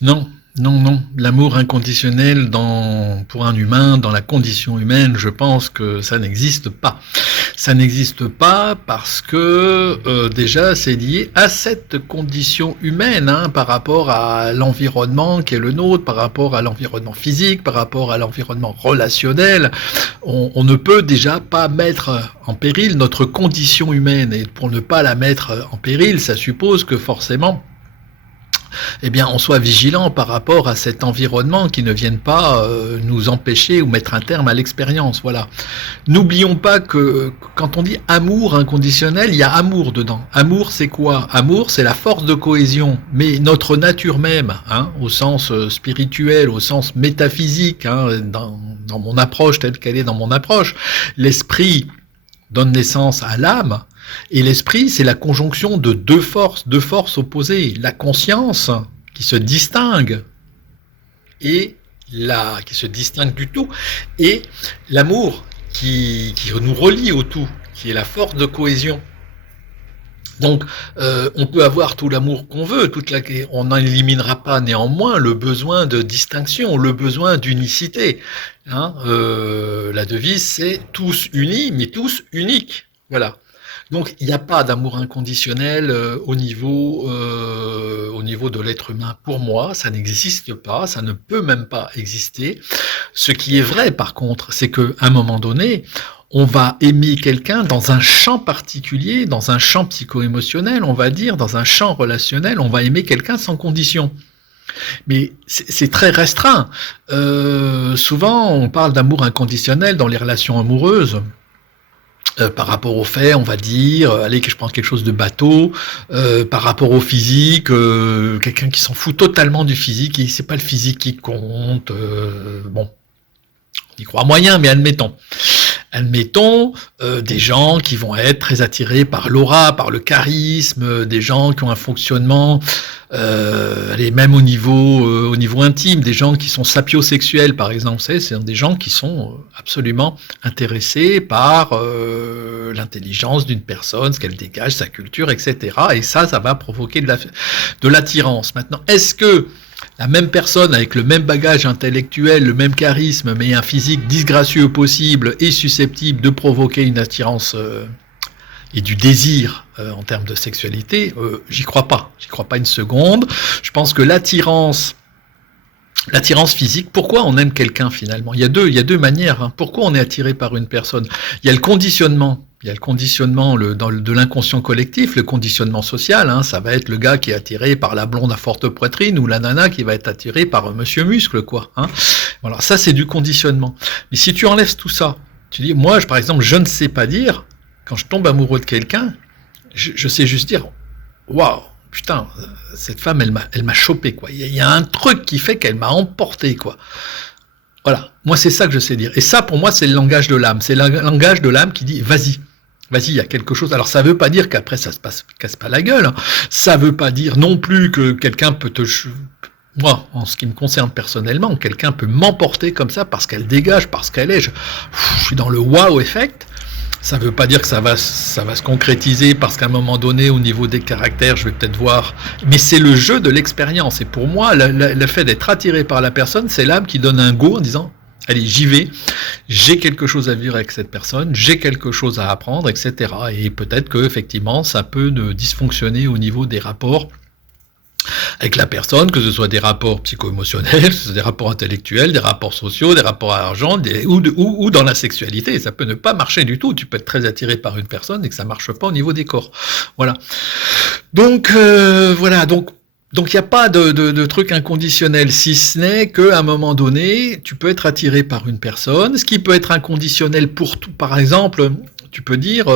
Non, non, non. L'amour inconditionnel pour un humain, dans la condition humaine, je pense que ça n'existe pas. Ça n'existe pas parce que déjà c'est lié à cette condition humaine, hein, par rapport à l'environnement qui est le nôtre, par rapport à l'environnement physique, par rapport à l'environnement relationnel. On ne peut déjà pas mettre en péril notre condition humaine, et pour ne pas la mettre en péril, ça suppose que forcément eh bien, on soit vigilant par rapport à cet environnement qui ne vienne pas nous empêcher ou mettre un terme à l'expérience. Voilà. N'oublions pas que quand on dit amour inconditionnel, il y a amour dedans. Amour, c'est quoi? Amour, c'est la force de cohésion, mais notre nature même, hein, au sens spirituel, au sens métaphysique, hein, dans mon approche telle qu'elle est dans mon approche. L'esprit donne naissance à l'âme, et l'esprit, c'est la conjonction de deux forces opposées. La conscience, qui se distingue, qui se distingue du tout, et l'amour, qui nous relie au tout, qui est la force de cohésion. Donc, on peut avoir tout l'amour qu'on veut, on n'éliminera pas néanmoins le besoin de distinction, le besoin d'unicité. Hein, la devise, c'est tous unis, mais tous uniques. Voilà. Donc, il n'y a pas d'amour inconditionnel au niveau de l'être humain. Pour moi, ça n'existe pas, ça ne peut même pas exister. Ce qui est vrai, par contre, c'est qu'à un moment donné, on va aimer quelqu'un dans un champ particulier, dans un champ psycho-émotionnel, on va dire, dans un champ relationnel, on va aimer quelqu'un sans condition. Mais c'est très restreint. Souvent, on parle d'amour inconditionnel dans les relations amoureuses. Par rapport au fait, on va dire, allez, que je prends quelque chose de bateau, par rapport au physique, quelqu'un qui s'en fout totalement du physique, et c'est pas le physique qui compte, bon, on y croit moyen, mais admettons. Admettons des gens qui vont être très attirés par l'aura, par le charisme, des gens qui ont un fonctionnement, même au niveau intime, des gens qui sont sapiosexuels par exemple, c'est des gens qui sont absolument intéressés par l'intelligence d'une personne, ce qu'elle dégage, sa culture, etc. Et ça va provoquer de l'attirance. Maintenant, est-ce que la même personne avec le même bagage intellectuel, le même charisme, mais un physique disgracieux possible est susceptible de provoquer une attirance et du désir en termes de sexualité? J'y crois pas une seconde. Je pense que l'attirance physique, pourquoi on aime quelqu'un finalement? Il y a deux manières. Hein. Pourquoi on est attiré par une personne? Il y a le conditionnement. Il y a le conditionnement de l'inconscient collectif, le conditionnement social. Hein, ça va être le gars qui est attiré par la blonde à forte poitrine ou la nana qui va être attirée par Monsieur Muscle, quoi. Hein. Voilà, ça c'est du conditionnement. Mais si tu enlèves tout ça, tu dis, moi, par exemple, je ne sais pas dire, quand je tombe amoureux de quelqu'un, je sais juste dire, waouh, putain, cette femme, elle m'a chopé, quoi. Il y a un truc qui fait qu'elle m'a emporté, quoi. Voilà, moi c'est ça que je sais dire. Et ça, pour moi, c'est le langage de l'âme. C'est le langage de l'âme qui dit, vas-y, il y a quelque chose. Alors ça veut pas dire qu'après ça se casse pas la gueule. Hein. Ça veut pas dire non plus que quelqu'un peut moi, en ce qui me concerne personnellement, quelqu'un peut m'emporter comme ça parce qu'elle dégage, parce qu'elle est. Je suis dans le wow effect. Ça veut pas dire que ça va se concrétiser parce qu'à un moment donné, au niveau des caractères, je vais peut-être voir. Mais c'est le jeu de l'expérience. Et pour moi, le fait d'être attiré par la personne, c'est l'âme qui donne un go en disant, allez, j'y vais, j'ai quelque chose à vivre avec cette personne, j'ai quelque chose à apprendre, etc. Et peut-être que effectivement, ça peut dysfonctionner au niveau des rapports avec la personne, que ce soit des rapports psycho-émotionnels, que ce soit des rapports intellectuels, des rapports sociaux, des rapports à l'argent, ou dans la sexualité. Ça peut ne pas marcher du tout. Tu peux être très attiré par une personne et que ça marche pas au niveau des corps. Voilà. Donc, voilà. Donc, il n'y a pas de truc inconditionnel, si ce n'est qu'à un moment donné, tu peux être attiré par une personne. Ce qui peut être inconditionnel pour tout, par exemple, tu peux dire,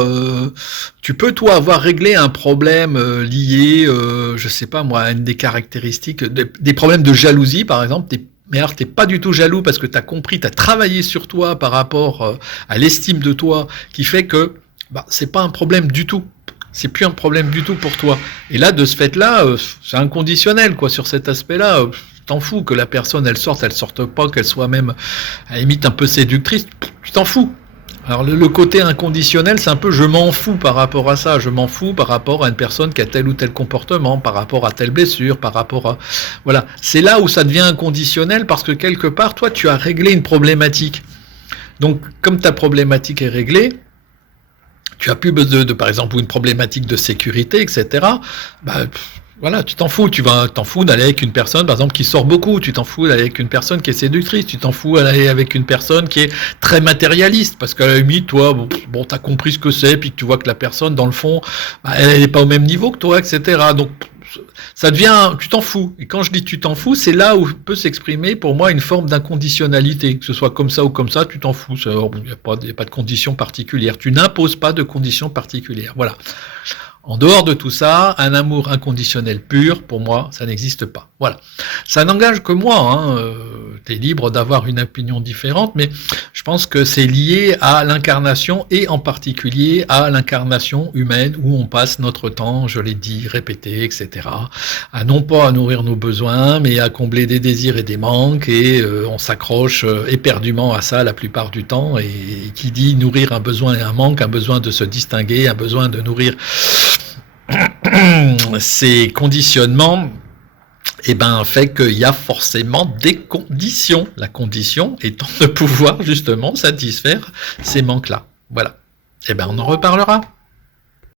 tu peux toi avoir réglé un problème lié, je sais pas moi, à une des caractéristiques, des problèmes de jalousie par exemple. Mais alors t'es pas du tout jaloux parce que t'as compris, t'as travaillé sur toi par rapport à l'estime de toi, qui fait que c'est pas un problème du tout. C'est plus un problème du tout pour toi. Et là, de ce fait-là, c'est inconditionnel, quoi, sur cet aspect-là. T'en fous que la personne, elle sorte pas, qu'elle soit même, à la limite, un peu séductrice. Tu t'en fous. Alors le côté inconditionnel, c'est un peu je m'en fous par rapport à ça, je m'en fous par rapport à une personne qui a tel ou tel comportement, par rapport à telle blessure, par rapport à... Voilà, c'est là où ça devient inconditionnel parce que quelque part, toi, tu as réglé une problématique. Donc, comme ta problématique est réglée, tu as plus besoin de par exemple, une problématique de sécurité, etc. Bah, voilà, tu t'en fous, t'en fous d'aller avec une personne, par exemple, qui sort beaucoup, tu t'en fous d'aller avec une personne qui est séductrice, tu t'en fous d'aller avec une personne qui est très matérialiste, parce qu'à la limite, toi, bon, t'as compris ce que c'est, puis que tu vois que la personne, dans le fond, bah, elle n'est pas au même niveau que toi, etc. Donc, ça devient, tu t'en fous. Et quand je dis tu t'en fous, c'est là où peut s'exprimer, pour moi, une forme d'inconditionnalité. Que ce soit comme ça ou comme ça, tu t'en fous. Il n'y a pas de conditions particulières. Tu n'imposes pas de conditions particulières. Voilà. En dehors de tout ça, un amour inconditionnel pur, pour moi, ça n'existe pas. Voilà. Ça n'engage que moi, hein. T'es libre d'avoir une opinion différente, mais je pense que c'est lié à l'incarnation et en particulier à l'incarnation humaine où on passe notre temps, je l'ai dit, répété, etc. À non pas à nourrir nos besoins, mais à combler des désirs et des manques et on s'accroche éperdument à ça la plupart du temps et qui dit nourrir un besoin et un manque, un besoin de se distinguer, un besoin de nourrir ces conditionnements, eh ben, fait qu'il y a forcément des conditions. La condition étant de pouvoir justement satisfaire ces manques-là. Voilà. Eh ben, on en reparlera.